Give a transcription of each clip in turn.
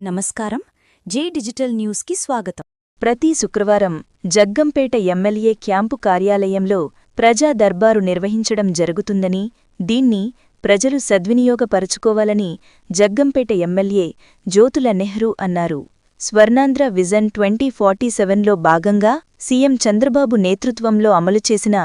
నమస్కారం. జే డిజిటల్ న్యూస్కి స్వాగతం. ప్రతి శుక్రవారం జగ్గంపేట ఎమ్మెల్యే క్యాంపు కార్యాలయంలో ప్రజా దర్బారు నిర్వహించడం జరుగుతుందని దీన్ని ప్రజలు సద్వినియోగపరుచుకోవాలని జగ్గంపేట ఎమ్మెల్యే జ్యోతుల నెహ్రూ అన్నారు. స్వర్ణాంధ్ర విజన్ ట్వంటీ ఫార్టీ సెవెన్లో భాగంగా సీఎం చంద్రబాబు నేతృత్వంలో అమలు చేసిన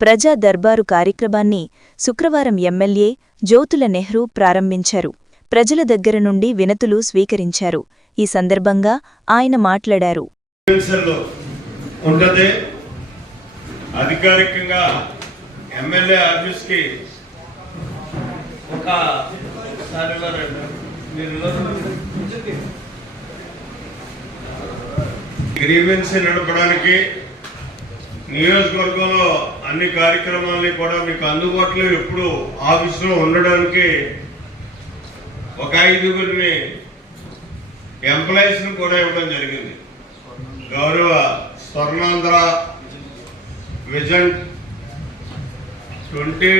ప్రజా దర్బారు కార్యక్రమాన్ని శుక్రవారం ఎమ్మెల్యే జ్యోతుల నెహ్రూ ప్రారంభించారు. ప్రజల దగ్గర నుండి వినతులు స్వీకరించారు. ఈ సందర్భంగా ఆయన మాట్లాడారు. అధికారికంగా ఎమ్మెల్యే ఆఫీస్కి ఒక సారి గ్రీవెన్స్ నడపడానికి నియోజకవర్గంలో అన్ని కార్యక్రమాలని కూడా మీకు అందుబాటులో ఎప్పుడు ఆఫీసులో ఉండడానికి ఒక ఐదుగురిని ఎంప్లాయీస్ని కూడా ఇవ్వడం జరిగింది. గౌరవ Swarnandhra vision twenty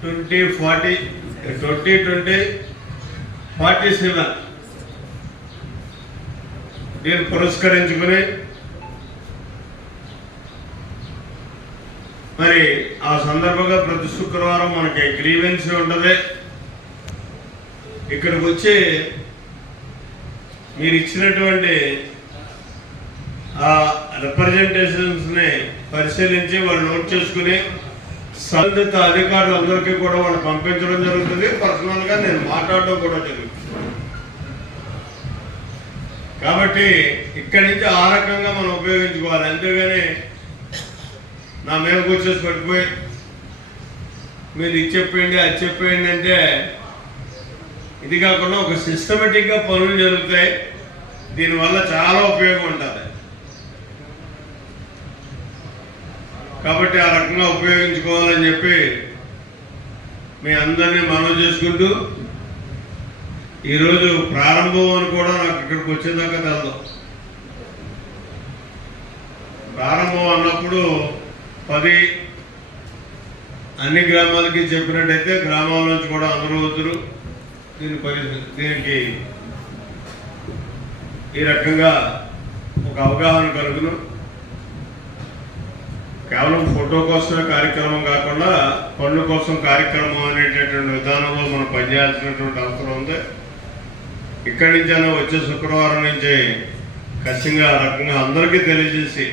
twenty forty twenty twenty forty seven దీన్ని పురస్కరించుకుని మరి ఆ సందర్భంగా ప్రతి శుక్రవారం మనకి గ్రీవెన్సీ ఉంటుంది. ఇక్కడికి వచ్చి మీరు ఇచ్చినటువంటి ఆ రిప్రజెంటేషన్స్ని పరిశీలించి వాళ్ళు నోట్ చేసుకుని సంబంధిత అధికారులందరికీ కూడా వాళ్ళు పంపించడం జరుగుతుంది. పర్సనల్గా నేను మాట్లాడడం కూడా జరుగుతుంది. కాబట్టి ఇక్కడి నుంచి ఆ రకంగా మనం ఉపయోగించుకోవాలి. అంతేగాని నా మీద కూర్చొని పడిపోయి మీరు ఇది చెప్పేయండి అది చెప్పేయండి అంటే ఇది కాకుండా ఒక సిస్టమేటిక్గా పనులు జరుగుతాయి. దీనివల్ల చాలా ఉపయోగం ఉంటుంది. కాబట్టి ఆ రకంగా ఉపయోగించుకోవాలని చెప్పి మీ అందరినీ మనవి చేసుకుంటూ ఈరోజు ప్రారంభం అని కూడా నాకు ఇక్కడికి వచ్చేదాకా తెలదు. ప్రారంభం అన్నప్పుడు పది అన్ని గ్రామాలకి చెప్పినట్టయితే గ్రామాల నుంచి కూడా అందరూ వద్దరు. దీని దీనికి ఈ రకంగా ఒక అవగాహన కలుగును. కేవలం ఫోటో కోసమే కార్యక్రమం కాకుండా పనుల కోసం కార్యక్రమం అనేటటువంటి విధానంలో మనం పనిచేయాల్సినటువంటి అవసరం ఉంది. ఇక్కడి నుంచైనా వచ్చే శుక్రవారం నుంచి ఖచ్చితంగా ఆ రకంగా అందరికీ తెలియజేసి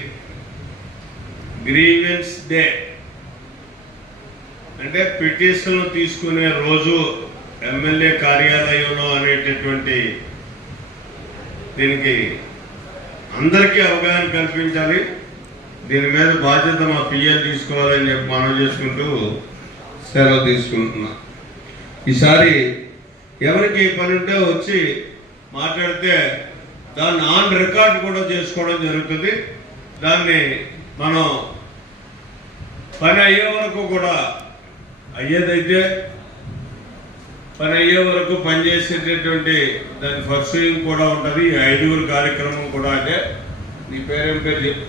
గ్రీవెన్స్ డే అంటే పిటిషన్ తీసుకునే రోజు ఎమ్మెల్యే కార్యాలయంలో అనేటటువంటి దీనికి అందరికీ అవగాహన కల్పించాలి. దీని మీద బాధ్యత మా పిఎల్ తీసుకోవాలని చెప్పి మనం చేసుకుంటూ సెలవు తీసుకుంటున్నా. ఈసారి ఎవరికి ఏ పని ఉంటే వచ్చి మాట్లాడితే దాన్ని ఆన్ రికార్డ్ కూడా చేసుకోవడం జరుగుతుంది. దాన్ని మనం పని అయ్యే వరకు కూడా అయ్యేదైతే పని అయ్యే వరకు పనిచేసేటటువంటి దాని పర్సూయింగ్ కూడా ఉంటుంది. ఈ ఐదుగురు కార్యక్రమం కూడా అంటే నీ పేరేం పేరు చెప్పు.